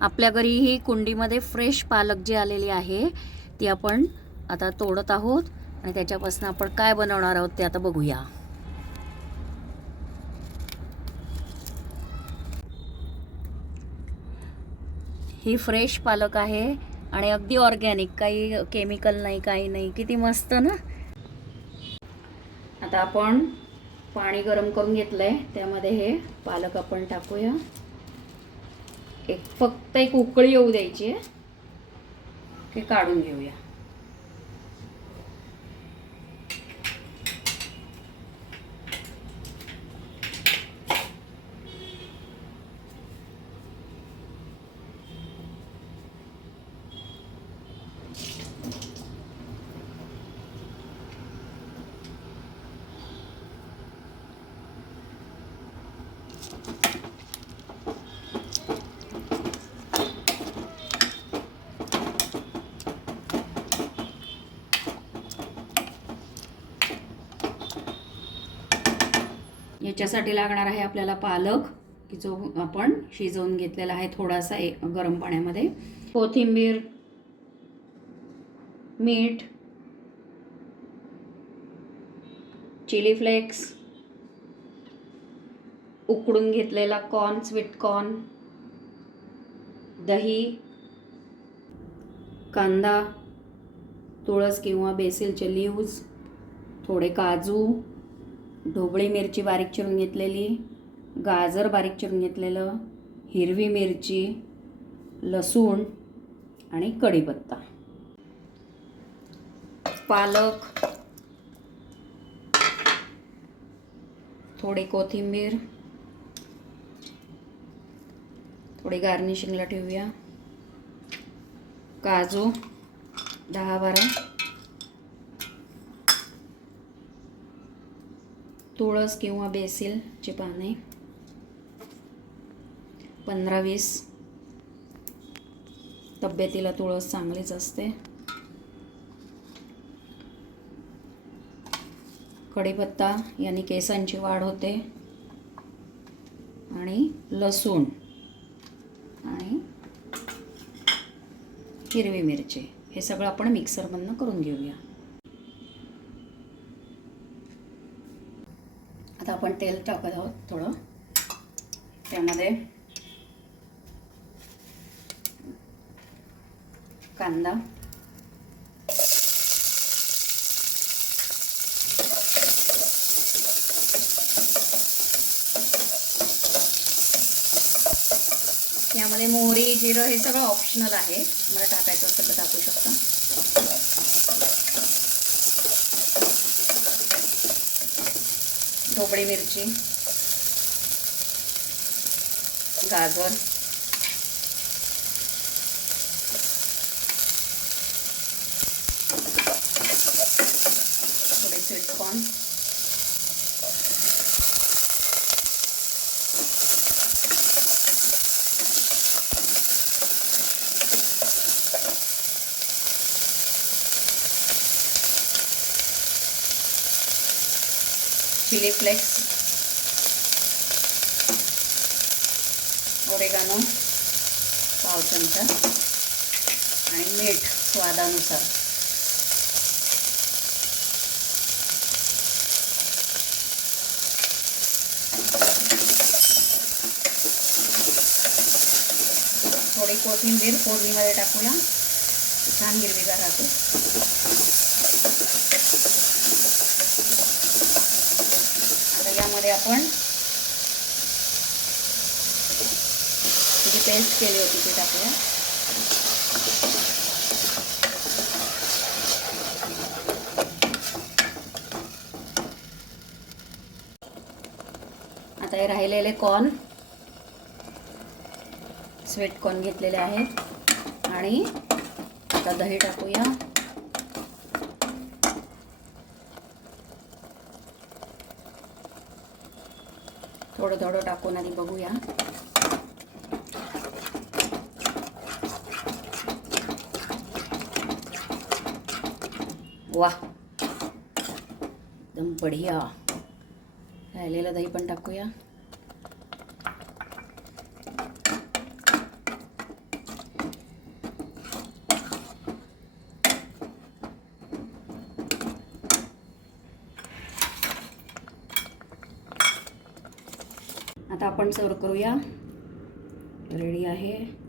आपल्या घरी ही कुंडीमध्ये फ्रेश पालक जी आलेली आहे ती आपण आता तोडत आहोत आणि त्याच्यापासून आपण काय बनवणार आहोत ते आता बघूया. ही फ्रेश पालक आहे आणि अगदी ऑर्गॅनिक, काही केमिकल नाही, काही नाही. किती मस्त ना. आता आपण पाणी गरम करून घेतलंय, त्यामध्ये हे पालक आपण टाकूया. फक्त एक उकळी येऊ द्यायची आहे की काढून घेऊया. याच्यासाठी लागणार आहे आपल्याला पालक, की जो आपण शिजवून घेतलेला आहे थोडासा गरम पाण्यामध्ये, कोथिंबीर, मीठ, चिली फ्लेक्स, उकडून घेतलेला कॉर्न, स्वीट कॉर्न, दही, कांदा, तुळस किंवा बेसिलचे लीव्ज, थोडे काजू, ढोबळी मिरची बारीक चिरून घेतलेली, गाजर बारीक चिरून घेतलेलं, हिरवी मिरची, लसूण आणि कढीपत्ता. पालक, थोडी कोथिंबीर, थोडी गार्निशिंगला ठेवूया. काजू 10-12, तुळस किंवा बेसिलची पाने 15-20, तब्येतीला तुळस चांगलीच असते. कढीपत्ता याने केसांची वाढ होते. आणि लसूण आणि हिरवी मिरची, हे सगळं आपण मिक्सरमधनं करून घेऊया. आता आपण तेल टाकत आहोत थोडं. त्यामध्ये कांदा, यामध्ये मोहरी, जिरं हे सगळं ऑप्शनल आहे, मला टाकायचं असेल तर टाकू शकता. ढोबळी मिरची, गाजर, थोडे sweet corn, chilli flakes, oregano पाव चमचा आणि मीठ स्वादानुसार. थोडी कोथिंबीर फोडणीमध्ये टाकूया, छान हिरवीगार राहते. आता यामध्ये आपण जी पेस्ट केली होती ती टाकूया. आता हे राहिलेले कॉर्न, स्वीट कॉर्न घेतलेले आहेत आणि आता दही टाकूया. थोडं थोडं टाकून आधी बघूया. वाह, एकदम बढिया. राहिलेलं दही पण टाकूया. आता आपण सर्व करूया. रेडी आहे.